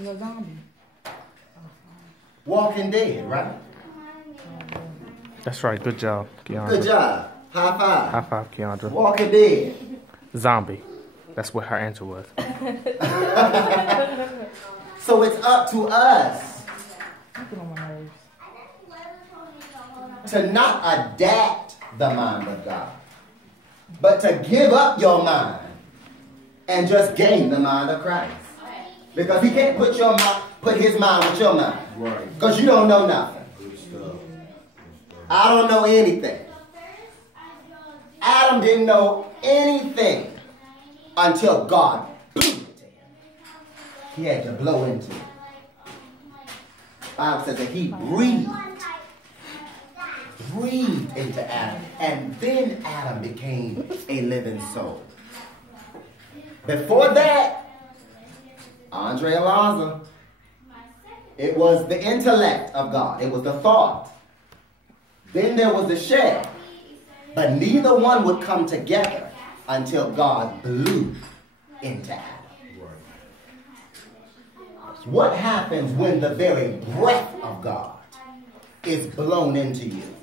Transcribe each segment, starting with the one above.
You're a zombie. Walking Dead, right? That's right. Good job, Keandra. Good job. High five. High five, Keandra. Walking Dead. Zombie. That's what her answer was. So it's up to us to not adapt the mind of God, but to give up your mind and just gain the mind of Christ. Because he can't put his mind with your mind. Because you don't know nothing. I don't know anything. Adam didn't know anything until God blew it to him. He had to blow into it. The Bible says that he breathed into Adam. And then Adam became a living soul. Before that, Andre Alonzo, it was the intellect of God. It was the thought. Then there was the shell. But neither one would come together until God blew into Adam. What happens when the very breath of God is blown into you?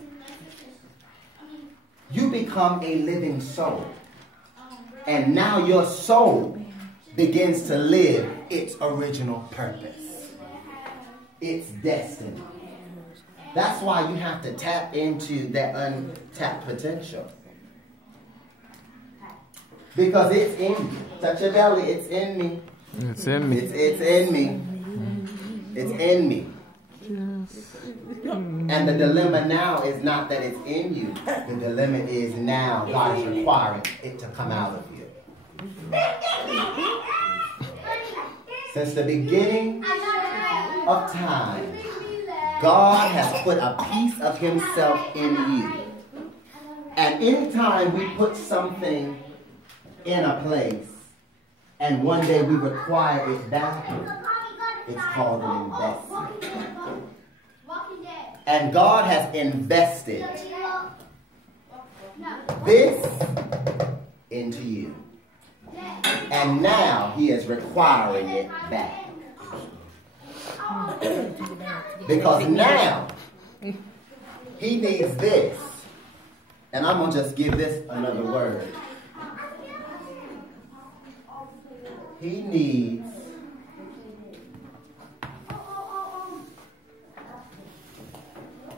You become a living soul. And now your soul begins to live its original purpose, its destiny. That's why you have to tap into that untapped potential. Because it's in you. Touch your belly, it's in me. It's in me. It's in me. It's in me. And the dilemma now is not that it's in you. The dilemma is now God is requiring it to come out of you. Since the beginning of time, God has put a piece of himself in you. And anytime we put something in a place and one day we require it back, it's called an investment. And God has invested this into you. And now he is requiring it back. Because now he needs this. And I'm going to just give this another word. He needs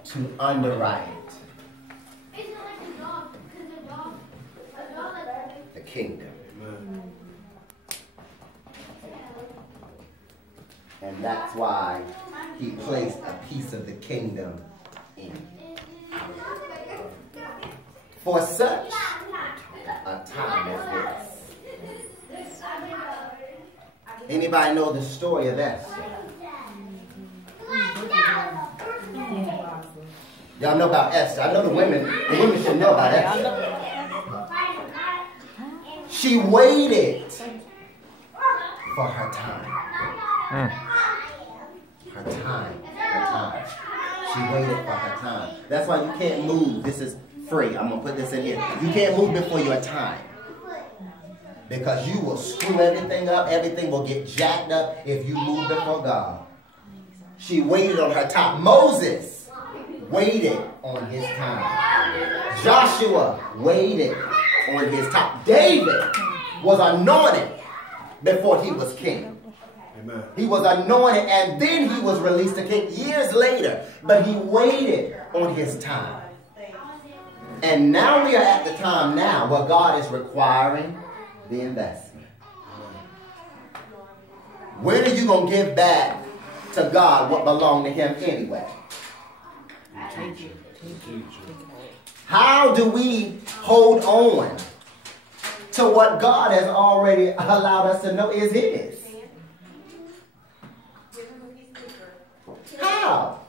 to underwrite the kingdom. And that's why he placed a piece of the kingdom in you. For such a time as this. Anybody know the story of Esther? Y'all know about Esther. I know the women should know about Esther. She waited for her time. Her time. She waited for her time. That's why you can't move. This is free. I'm going to put this in here. You can't move before your time. Because you will screw everything up. Everything will get jacked up if you move before God. She waited on her time. Moses waited on his time. Joshua waited on his time. David was anointed before he was king. Amen. He was anointed and then he was released to king years later. But he waited on his time. And now we are at the time now where God is requiring the investment. When are you going to give back to God what belonged to him anyway? How do we hold on to what God has already allowed us to know is his? How?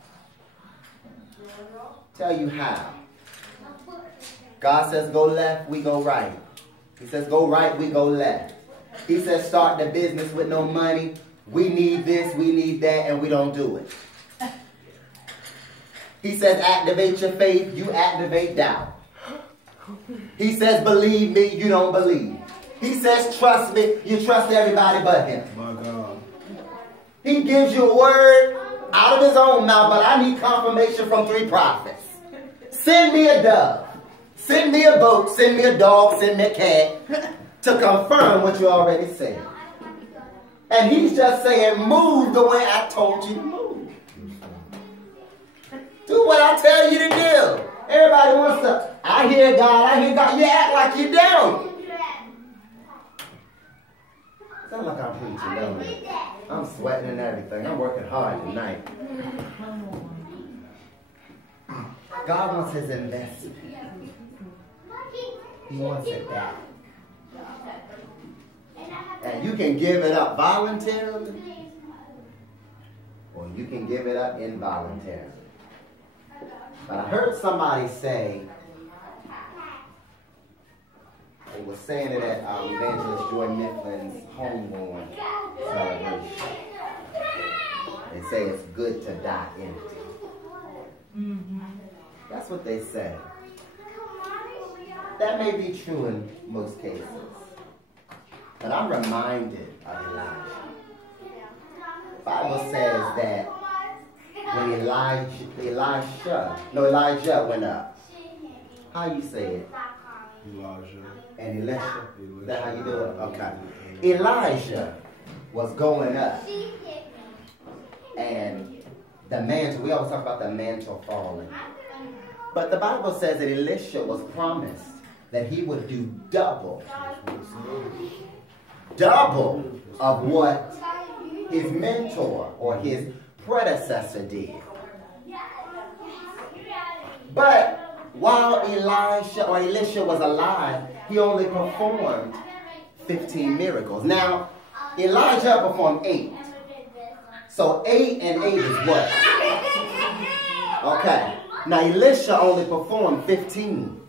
Tell you how. God says go left, we go right. He says go right, we go left. He says start the business with no money. We need this, we need that, and we don't do it. He says activate your faith, you activate doubt. He says believe me, you don't believe. He says trust me, you trust everybody but him. My God. He gives you a word out of his own mouth, but I need confirmation from 3 prophets. Send me a dove. Send me a boat. Send me a dog. Send me a cat to confirm what you already said. And he's just saying, move the way I told you to move. Do what I tell you to do. Everybody wants to, I hear God, I hear God. You act like you don't. Sound like I'm preaching, don't it? I'm sweating and everything. I'm working hard tonight. God wants his investment. He wants it back. And you can give it up voluntarily, or you can give it up involuntarily. But I heard somebody say, they were saying it at Evangelist Joy Mifflin's homeborn celebration. They say it's good to die empty. That's what they say. That may be true in most cases. But I'm reminded of Elijah. The Bible says that when Elijah went up. How you say it? Elijah. And Elisha. Is that how you do it? Okay. Elijah was going up. And the mantle, we always talk about the mantle falling. But the Bible says that Elisha was promised that he would do double of what his mentor or his predecessor did. But while Elisha was alive, he only performed 15 miracles. Now, Elijah performed 8. So 8 and 8 is what? Okay. Now, Elisha only performed 15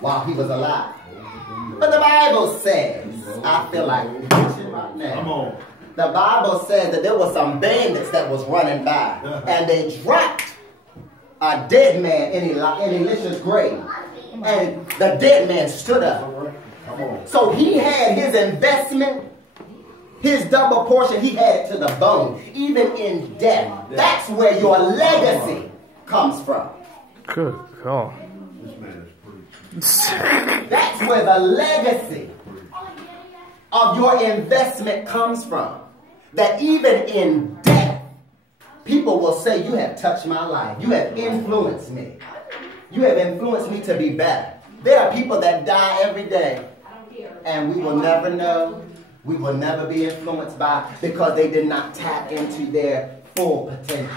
while he was alive. But the Bible says, I feel like preaching right now. Come on. The Bible says that there were some bandits that was running by, and they dropped a dead man in Elisha's grave. And the dead man stood up. So he had his investment, his double portion, he had it to the bone, even in death. That's where your legacy comes from. Good God. This man is preaching. That's where the legacy of your investment comes from. That even in death, people will say, you have touched my life. You have influenced me. You have influenced me to be better. There are people that die every day, and we will never know. We will never be influenced by, because they did not tap into their full potential.